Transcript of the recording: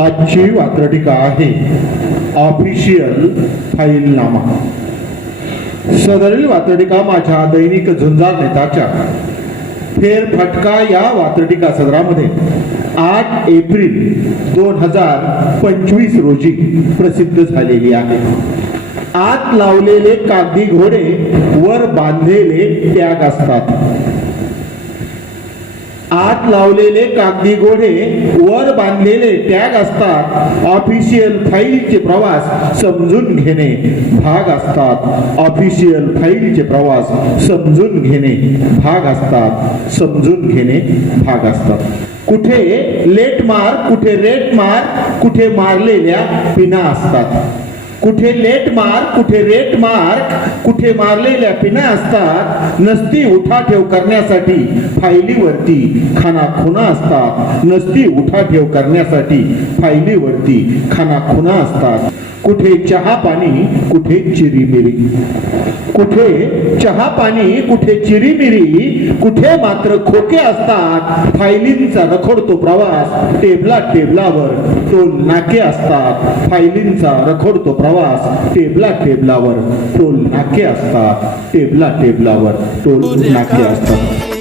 आजची वात्रटिका आहे. ऑफिशियल फाईलनामा. सदरील वात्रटिका माझ्या दैनिक झुंजार नेताच्या. फेरफटका या वात्रटिका सदरामध्ये. आठ एप्रिल दोन हजार पंचवीस रोजी प्रसिद्ध झालेली आहे. आत लावलेले कागदी घोडे वर बांधलेले त्याग असतात आत लावलेले कागदी घोडे वर बांधलेले टॅग असतात. ऑफिशियल फाईलचे प्रवास समजून घेणे भाग असतात. ऑफिशियल फाईलचे प्रवास समजून घेणे भाग असतात. समजून घेणे भाग असतात. कुठे लेट मार कुठे रेट मार कुठे मारलेल्या पिना असतात. कुठे लेट मार कुठे रेट मार्क कुठे मारलेल्या पिना असतात नसती उठाठेव करण्यासाठी. फायलीवरती खाना खुना असतात नसती उठाठेव करण्यासाठी फायलीवरती खाना खुना असतात. कुठे चहा पाणी कुठे चिरीमिरी कुठे चहा पाणी कुठे चिरीमिरी कुठे मात्र खोके असतात फायलींचा रखडतो प्रवास टेबला टेबलावर टोल नाके असतात. फायलींचा रखडतो प्रवास टेबला टेबलावर टोल नाके असतात. टेबला टेबलावर टोल नाके असतात.